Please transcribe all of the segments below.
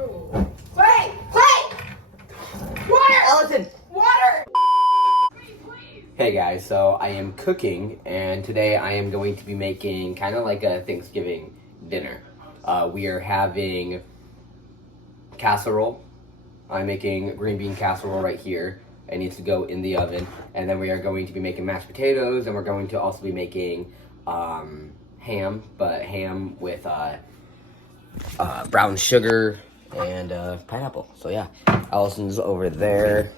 Oh. Clay! Water! Ellison! Water! Hey guys, so I am cooking, and today I am going to be making kind of like a Thanksgiving dinner. We are having casserole. I'm making green bean casserole right here. It needs to go in the oven. And then we are going to be making mashed potatoes, and we're going to also be making ham, but ham with brown sugar and pineapple. So yeah, Allison's over there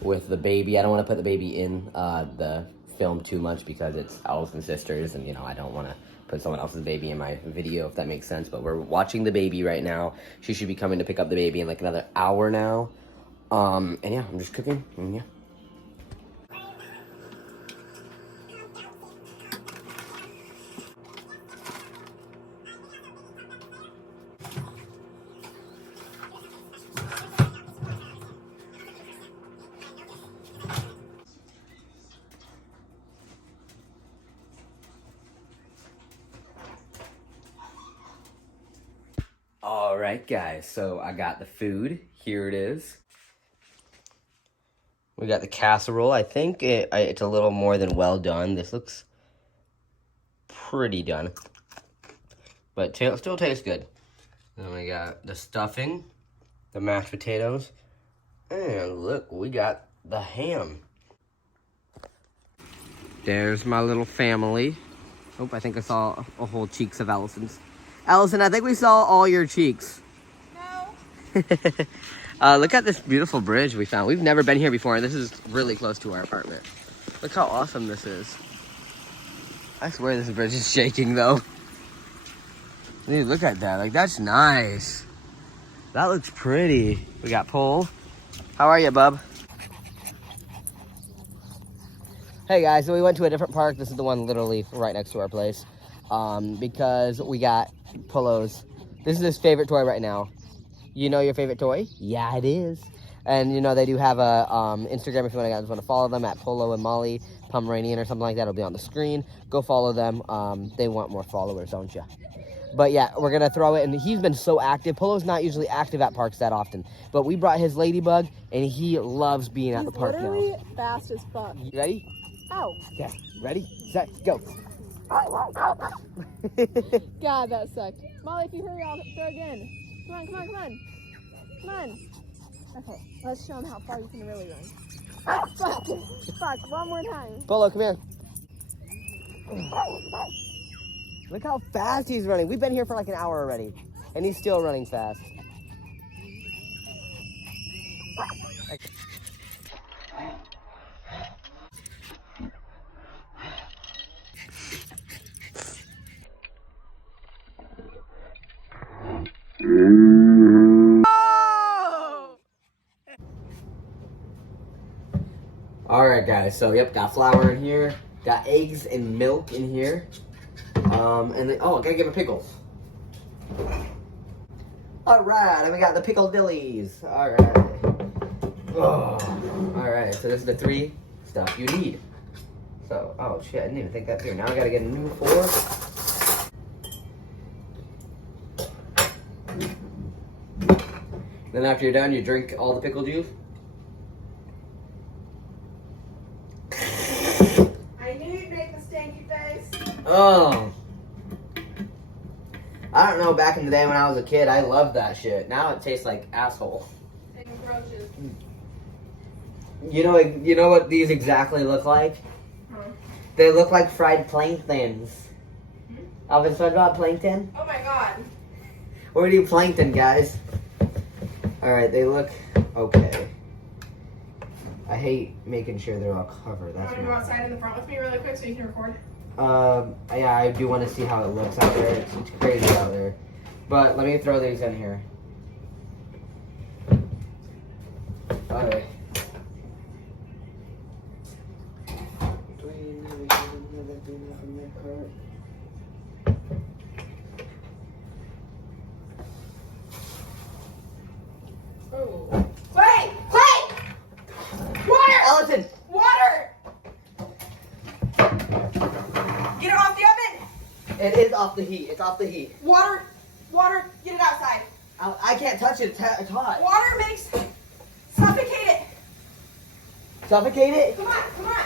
with the baby. I don't want to put the baby in the film too much because it's Allison's sisters, and you know I don't want to put someone else's baby in my video, if that makes sense. But we're watching the baby right now. She should be coming to pick up the baby in like another hour now. And yeah, I'm just cooking, and yeah. All right, guys, so I got the food. Here it is. We got the casserole. I think it's a little more than well done. This looks pretty done, but still tastes good. Then we got the stuffing, the mashed potatoes, and look, we got the ham. There's my little family. Oh, I think I saw a whole cheeks of Allison's. Allison, I think we saw all your cheeks. No. Look at this beautiful bridge we found. We've never been here before, and this is really close to our apartment. Look how awesome this is. I swear this bridge is shaking, though. Dude, look at that. Like, that's nice. That looks pretty. We got Pole. How are you, bub? Hey, guys. So we went to a different park. This is the one literally right next to our place. Because we got Polo's. This is his favorite toy right now. You know your favorite toy? Yeah, it is. And, you know, they do have a Instagram if you want to follow them at Polo and Molly Pomeranian or something like that. It'll be on the screen. Go follow them. They want more followers, don't you? But, yeah, we're going to throw it. And he's been so active. Polo's not usually active at parks that often. But we brought his ladybug, and he loves being at the park now. He's literally fast as fuck. You ready? Ow. Okay. Ready, set, go. God, that sucked. Molly, if you hurry, I'll throw again. Come on, come on, come on. Come on. Okay, let's show him how far you can really run. Fuck. Fuck, one more time. Polo, come here. Look how fast he's running. We've been here for like an hour already, and he's still running fast. Alright guys, so yep, got flour in here, got eggs and milk in here, and then, oh, I gotta give him pickles. Alright, and we got the pickled-dillies. Alright, so this is the 3 stuff you need. So, oh shit, I didn't even think that through. Now I gotta get a new fork. Then after you're done, you drink all the pickle juice. I knew you'd make the stanky face. Oh. I don't know, back in the day when I was a kid, I loved that shit. Now it tastes like asshole. And roaches. You know what these exactly look like? Huh? They look like fried planktons. Alvin, SpongeBob plankton? Oh my god. We're gonna do plankton, guys. Alright, they look okay. I hate making sure they're all covered. You want to go outside in the front with me really quick so you can record? Yeah, I do want to see how it looks out there. It's crazy out there. But let me throw these in here. Okay. Oh. Clay! Water! Ellison! Water! Get it off the oven! It is off the heat. It's off the heat. Water! Get it outside. I can't touch it. It's hot. Water makes... Suffocate it. Suffocate it? Come on, come on.